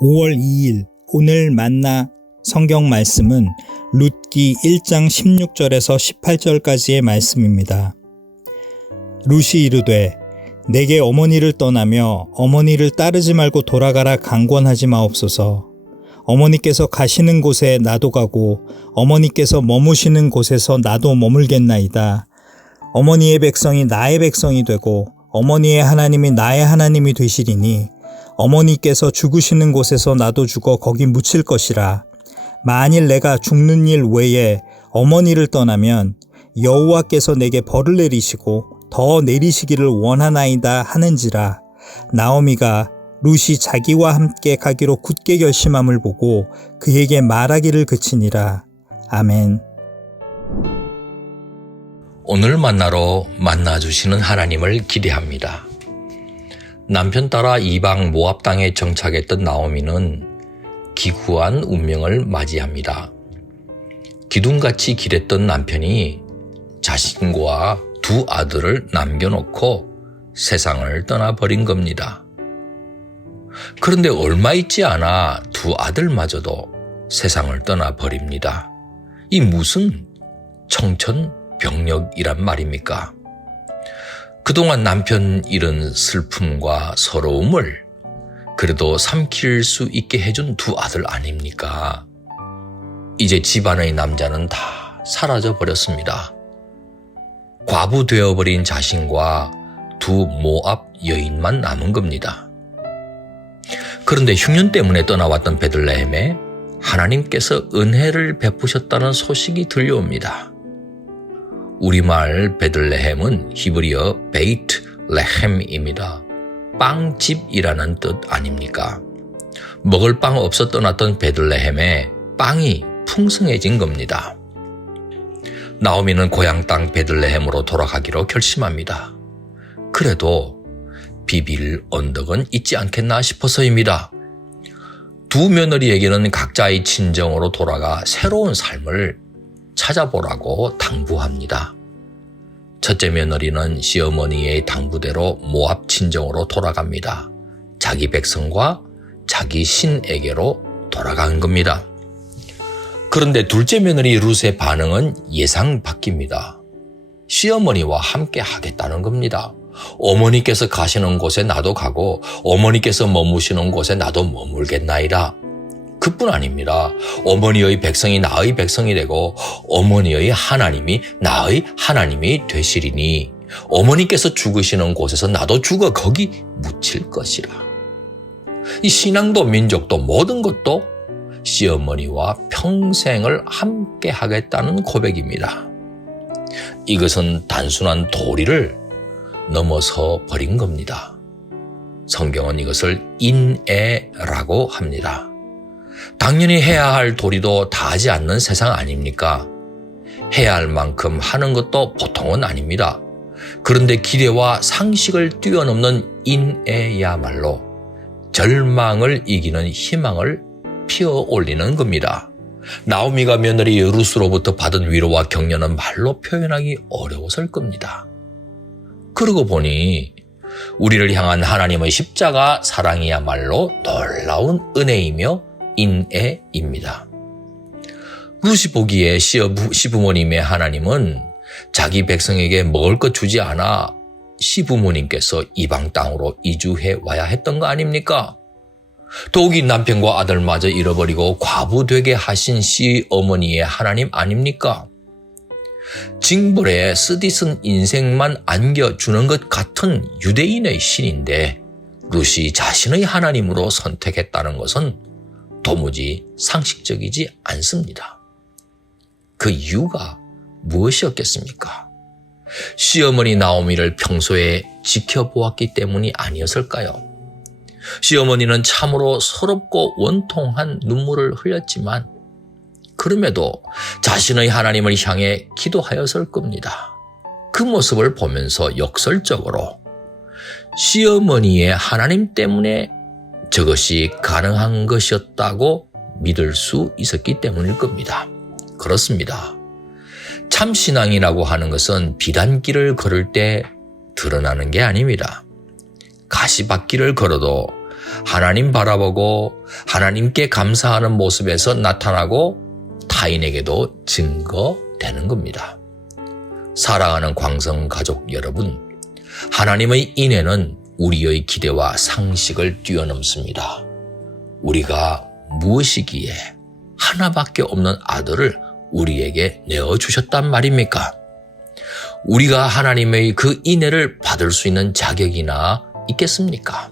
5월 2일 오늘 만나 성경 말씀은 룻기 1장 16절에서 18절까지의 말씀입니다. 룻이 이르되 내게 어머니를 떠나며 어머니를 따르지 말고 돌아가라 강권하지 마옵소서. 어머니께서 가시는 곳에 나도 가고 어머니께서 머무시는 곳에서 나도 머물겠나이다. 어머니의 백성이 나의 백성이 되고 어머니의 하나님이 나의 하나님이 되시리니 어머니께서 죽으시는 곳에서 나도 죽어 거기 묻힐 것이라. 만일 내가 죽는 일 외에 어머니를 떠나면 여호와께서 내게 벌을 내리시고 더 내리시기를 원하나이다 하는지라. 나오미가 룻이 자기와 함께 가기로 굳게 결심함을 보고 그에게 말하기를 그치니라. 아멘. 오늘 만나러 만나주시는 하나님을 기대합니다. 남편 따라 이방 모압 땅에 정착했던 나오미는 기구한 운명을 맞이합니다. 기둥같이 길했던 남편이 자신과 두 아들을 남겨놓고 세상을 떠나버린 겁니다. 그런데 얼마 있지 않아 두 아들마저도 세상을 떠나버립니다. 이 무슨 청천벽력이란 말입니까? 그동안 남편 잃은 슬픔과 서러움을 그래도 삼킬 수 있게 해준 두 아들 아닙니까? 이제 집안의 남자는 다 사라져 버렸습니다. 과부 되어버린 자신과 두 모압 여인만 남은 겁니다. 그런데 흉년 때문에 떠나왔던 베들레헴에 하나님께서 은혜를 베푸셨다는 소식이 들려옵니다. 우리말 베들레헴은 히브리어 베이트 레헴입니다. 빵집이라는 뜻 아닙니까? 먹을 빵 없어 떠났던 베들레헴에 빵이 풍성해진 겁니다. 나오미는 고향 땅 베들레헴으로 돌아가기로 결심합니다. 그래도 비빌 언덕은 있지 않겠나 싶어서입니다. 두 며느리에게는 각자의 친정으로 돌아가 새로운 삶을 찾아보라고 당부합니다. 첫째 며느리는 시어머니의 당부대로 모압 친정으로 돌아갑니다. 자기 백성과 자기 신에게로 돌아간 겁니다. 그런데 둘째 며느리 룻의 반응은 예상 밖입니다. 시어머니와 함께 하겠다는 겁니다. 어머니께서 가시는 곳에 나도 가고 어머니께서 머무시는 곳에 나도 머물겠나이다. 그뿐 아닙니다. 어머니의 백성이 나의 백성이 되고 어머니의 하나님이 나의 하나님이 되시리니 어머니께서 죽으시는 곳에서 나도 죽어 거기 묻힐 것이라. 이 신앙도 민족도 모든 것도 시어머니와 평생을 함께 하겠다는 고백입니다. 이것은 단순한 도리를 넘어서 버린 겁니다. 성경은 이것을 인애라고 합니다. 당연히 해야 할 도리도 다 하지 않는 세상 아닙니까? 해야 할 만큼 하는 것도 보통은 아닙니다. 그런데 기대와 상식을 뛰어넘는 인애야말로 절망을 이기는 희망을 피어올리는 겁니다. 나오미가 며느리 룻으로부터 받은 위로와 격려는 말로 표현하기 어려웠을 겁니다. 그러고 보니 우리를 향한 하나님의 십자가 사랑이야말로 놀라운 은혜이며 인애입니다. 룻이 보기에 시부모님의 하나님은 자기 백성에게 먹을 것 주지 않아 시부모님께서 이방 땅으로 이주해 와야 했던 거 아닙니까? 더욱이 남편과 아들마저 잃어버리고 과부 되게 하신 시어머니의 하나님 아닙니까? 징벌에 쓰디쓴 인생만 안겨주는 것 같은 유대인의 신인데 룻이 자신의 하나님으로 선택했다는 것은 도무지 상식적이지 않습니다. 그 이유가 무엇이었겠습니까? 시어머니 나오미를 평소에 지켜보았기 때문이 아니었을까요? 시어머니는 참으로 서럽고 원통한 눈물을 흘렸지만 그럼에도 자신의 하나님을 향해 기도하였을 겁니다. 그 모습을 보면서 역설적으로 시어머니의 하나님 때문에 저것이 가능한 것이었다고 믿을 수 있었기 때문일 겁니다. 그렇습니다. 참신앙이라고 하는 것은 비단길을 걸을 때 드러나는 게 아닙니다. 가시밭길을 걸어도 하나님 바라보고 하나님께 감사하는 모습에서 나타나고 타인에게도 증거되는 겁니다. 사랑하는 광성 가족 여러분, 하나님의 인애는 우리의 기대와 상식을 뛰어넘습니다. 우리가 무엇이기에 하나밖에 없는 아들을 우리에게 내어주셨단 말입니까? 우리가 하나님의 그 인애를 받을 수 있는 자격이나 있겠습니까?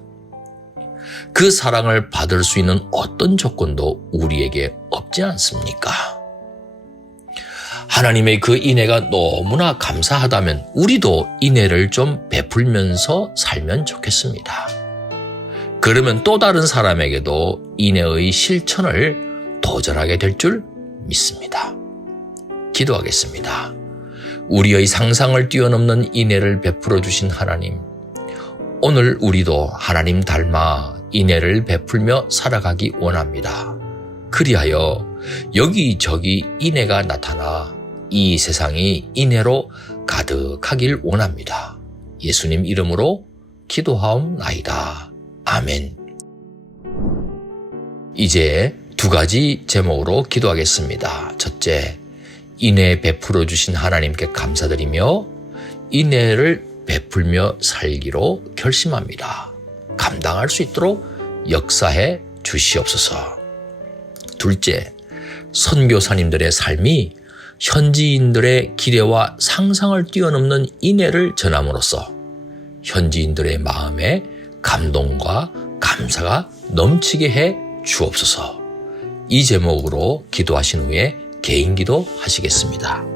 그 사랑을 받을 수 있는 어떤 조건도 우리에게 없지 않습니까? 하나님의 그 인애가 너무나 감사하다면 우리도 인애를 좀 베풀면서 살면 좋겠습니다. 그러면 또 다른 사람에게도 인애의 실천을 도전하게 될 줄 믿습니다. 기도하겠습니다. 우리의 상상을 뛰어넘는 인애를 베풀어 주신 하나님, 오늘 우리도 하나님 닮아 인애를 베풀며 살아가기 원합니다. 그리하여 여기저기 인애가 나타나 이 세상이 인애로 가득하길 원합니다. 예수님 이름으로 기도하옵나이다. 아멘. 이제 두 가지 제목으로 기도하겠습니다. 첫째, 인애 베풀어 주신 하나님께 감사드리며 인애를 베풀며 살기로 결심합니다. 감당할 수 있도록 역사해 주시옵소서. 둘째, 선교사님들의 삶이 현지인들의 기대와 상상을 뛰어넘는 인애를 전함으로써 현지인들의 마음에 감동과 감사가 넘치게 해 주옵소서. 이 제목으로 기도하신 후에 개인 기도 하시겠습니다.